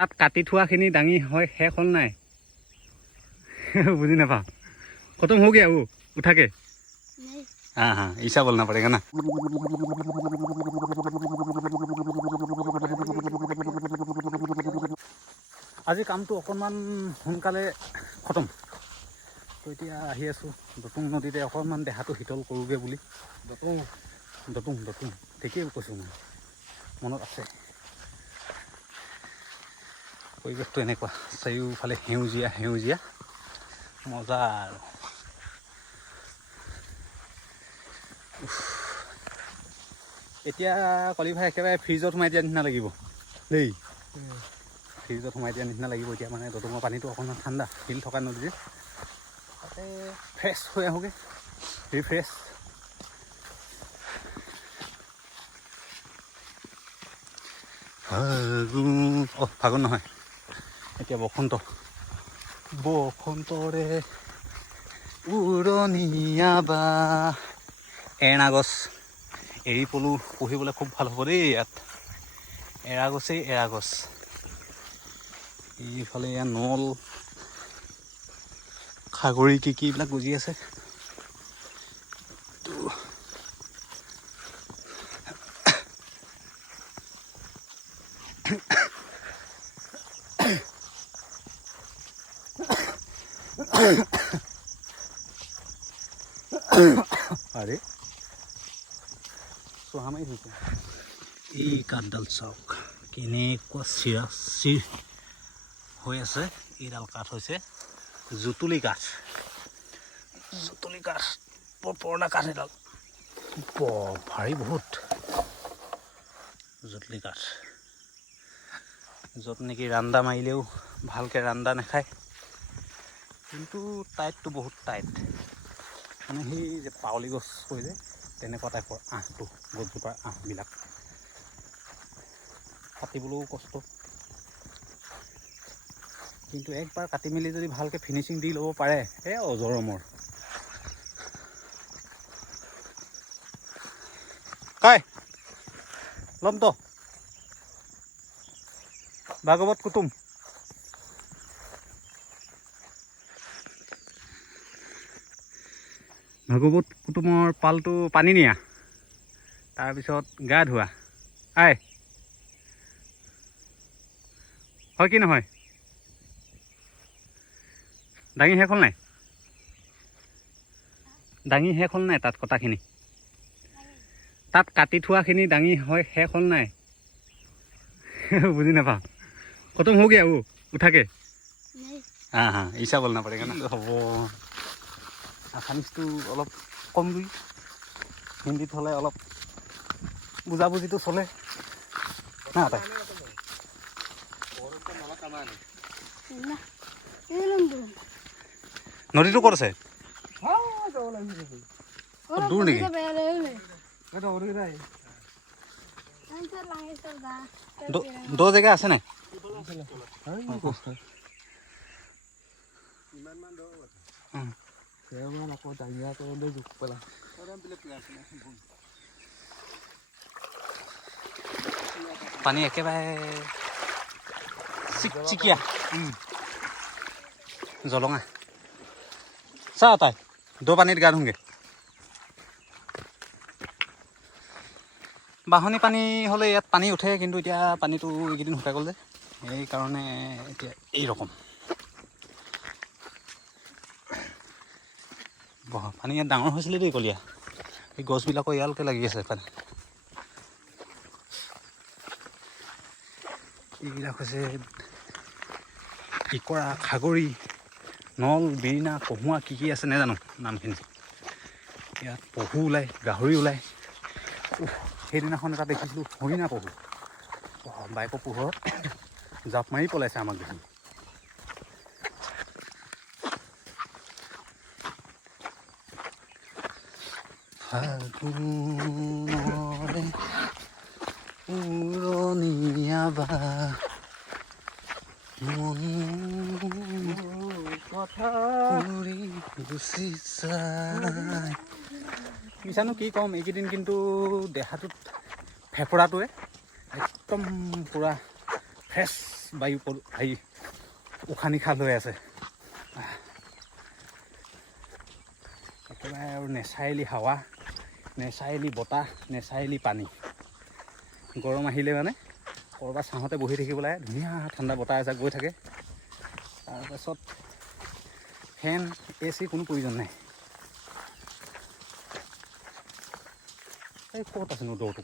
তাত কাটি থোৱাখিনি দাঙি হয় শেষ হ'ল নাই बुझी ना पा खत्म हो गया वो उठा के नहीं हाँ हाँ ऐसा बोलना पड़ेगा ना আজি কামটো অকণমান সোনকালে খতম তো এতিয়া আহি আছোঁ দতুং নদীতে অকণমান দেহাটো শীতল কৰোঁগৈ বুলি দতুং ঠিকেই কৈছোঁ মই মনত আছে পৰিৱেশটো এনেকুৱা চাৰিওফালে সেউজীয়া মজা আৰু এতিয়া কলি ভাই একেবাৰে ফ্ৰিজত সোমাই দিয়া নিচিনা লাগিব দেই ফ্ৰিজত সোমাই দিয়া নিচিনা লাগিব এতিয়া মানে দতুঙৰ পানীটো অকণমান ঠাণ্ডা শিল থকা নদী যে তাতে ফ্ৰেছ হৈ আহোঁগৈ ৰিফ্ৰেছ ফাগুন নহয় এতিয়া বসন্তৰে উৰণীয়া বা এৰা গছ এৰী পলু পুহিবলৈ খুব ভাল হ'ব দেই ইয়াত এৰা গছ এইফালে ইয়াত নল খাগৰি কি এইবিলাক গজি আছে আৰে সোহামাই হৈছে এই কাঠডাল চাওক কেনেকুৱা চিৰ হৈ আছে এইডাল কাঠ হৈছে জুতুলি কাঠ বৰ পুৰণা কাঠ এডাল ভাৰী বহুত জুতুলি কাঠ য'ত নেকি ৰান্দা মাৰিলেও ভালকৈ ৰান্দা নাখায় কিন্তু টাইটটো বহুত টাইট মানে সেই যে পাৱলি গছ কৈ যে তেনেকুৱা টাইপৰ আঁহটো গছজোপাৰ আঁহবিলাক কাটিবলৈও কষ্ট কিন্তু একবাৰ কাটি মেলি যদি ভালকৈ ফিনিচিং দি ল'ব পাৰে এই অজৰমৰ কাই ল'ম তো ভাগৱত কুটুম ভাগৱত কুটুমৰ পালটো পানী নিয়া তাৰপিছত গা ধোৱা আই হয় কি নহয় দাঙি শেষ হ'ল নাই তাত কটাখিনি তাত কাটি থোৱাখিনি দাঙি হয় শেষ হ'ল নাই বুজি নাপা खत्म हो गया वो उठा के नहीं हाँ ऐसा बोलना पड़ेगा ना হ'ব আছামিজটো অলপ কম দুই হিন্দীত হ'লে অলপ বুজাবুজিটো চলে না তাই নদীটো ক'ত আছে দূৰ নেকি দো জেগা আছে নাই পানী একেবাৰে চিকচিকীয়া জলঙা চা তাই দো পানীত গা ধুংগে বাহনী পানী হ'লে ইয়াত পানী উঠে কিন্তু এতিয়া পানীটো এইকেইদিন শুকাই গ'ল যে সেইকাৰণে এতিয়া এই ৰকম পানী ইয়াত ডাঙৰ হৈছিলে দেই কলীয়া এই গছবিলাকৰ ইয়ালৈকে লাগি আছে পানী এইবিলাক হৈছে ইকৰা খাগৰি নল বিৰিণা কহুৱা কি আছে নাজানো নামখিনি ইয়াত পহু ওলায় গাহৰি ওলায় সেইদিনাখন এটা দেখিছিলোঁ হৰিণা পহু বাইকৰ পোহৰত জাপ মাৰি পলাইছে আমাক দেখি ফাগুনৰে উৰণীয়া বা মন গুচি যায় মিছানো কি ক'ম এইকেইদিন কিন্তু দেহাটোত ফেফৰাটোৱে একদম পূৰা ফ্ৰেছ বায়ু হেৰি উশাহ নিশাহ লৈ আছে। একেবাৰে আৰু নেচাৰেলি হাৱা, নেচাৰেলি বতাহ, নেচাৰেলি পানী। গৰম আহিলে মানে ক'ৰবাত ছাঁতে বহি থাকিব লাগে, ধুনীয়া ঠাণ্ডা বতাহ এজাক গৈ থাকে। তাৰপাছত ফেন AC কোনো প্ৰয়োজন নাই। এই ক'ত আছেনো দৌৰটো?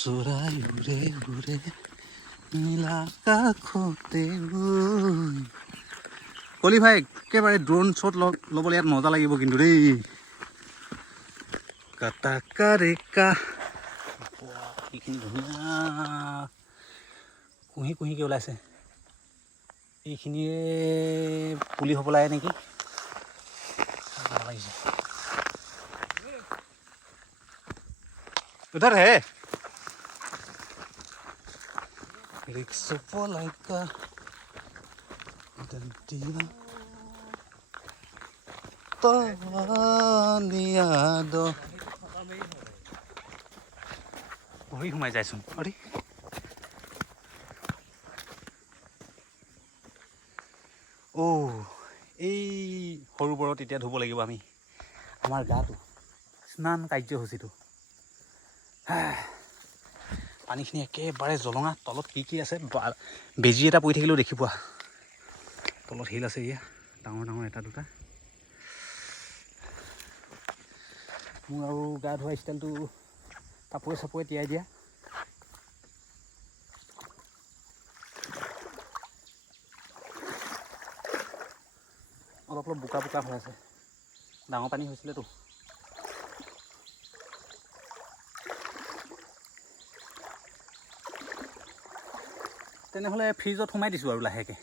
চৰাই উৰে উৰে নীলা আকাশতে কলি ভাই একেবাৰে ড্ৰোন শ্বট ল'বলৈ ইয়াত মজা লাগিব কিন্তু দেই। কাটাকাৰেকা এইখিনি ধুনীয়া কুঁহি কুঁহিকৈ ওলাইছে। এইখিনিয়ে পুলি হ'ব লাগে নেকি? লাগিছে उधर है रिक्शा पलाइका दंतिया तनियाद वही घुमाई जाइसुन। अरे ओ এই সৰুবোৰত এতিয়া ধুব লাগিব আমি আমাৰ গাটো, স্নান কাৰ্যসূচীটো। পানীখিনি একেবাৰে জলঙা। তলত কি আছে বেজি এটা পৰি থাকিলেও দেখি পোৱা। তলত শিল আছে, এয়া ডাঙৰ ডাঙৰ এটা দুটা। মোৰ আৰু গা ধোৱা ষ্টাইলটো কাপোৰে চাপোৰে তিয়াই দিয়া। অলপ অলপ বোকা বোকা হৈ আছে, ডাঙৰ পানী হৈছিলেতো। তেনেহ'লে ফ্ৰিজত সোমাই দিছোঁ আৰু লাহেকৈ।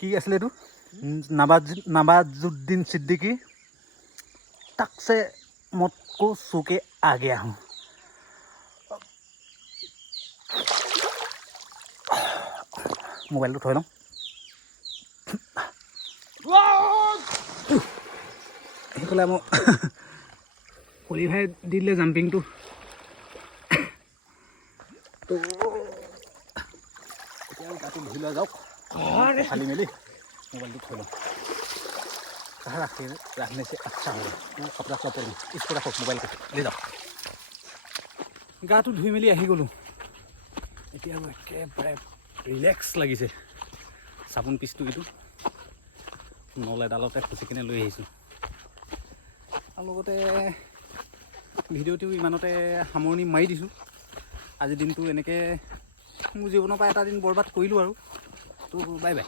কি আছিলে এইটো? নৱাজুদ্দিন সিদ্দিকী তাকছে মতকো চুকে আগে আহোঁ। মোবাইলটো থৈ লওঁ। সেইফালে মোক কলি ভাই দিলে জাম্পিংটো। তো এতিয়া গাটো ধুই লোৱা যাওক, खाली मेली मोबाइल तो खोलो। कहाँ रखने से अच्छा होगा। वो कपड़ा कपड़ में इसको रखो, मोबाइल को ले जाओ। गाটো ধুই মেলি আহি গ'লোঁ। এতিয়া একেবাৰে ৰিলেক্স লাগিছে। চাবোন পিচটো এইটো নল এডালতে খুচি কিনে লৈ আহিছোঁ। আৰু লগতে ভিডিঅ'টো ইমানতে সামৰণি মাৰি দিছোঁ। আজিৰ দিনটো এনেকৈ মোৰ জীৱনৰ পৰা এটা দিন বৰবাদ কৰিলোঁ আৰু। তো বাই বাই।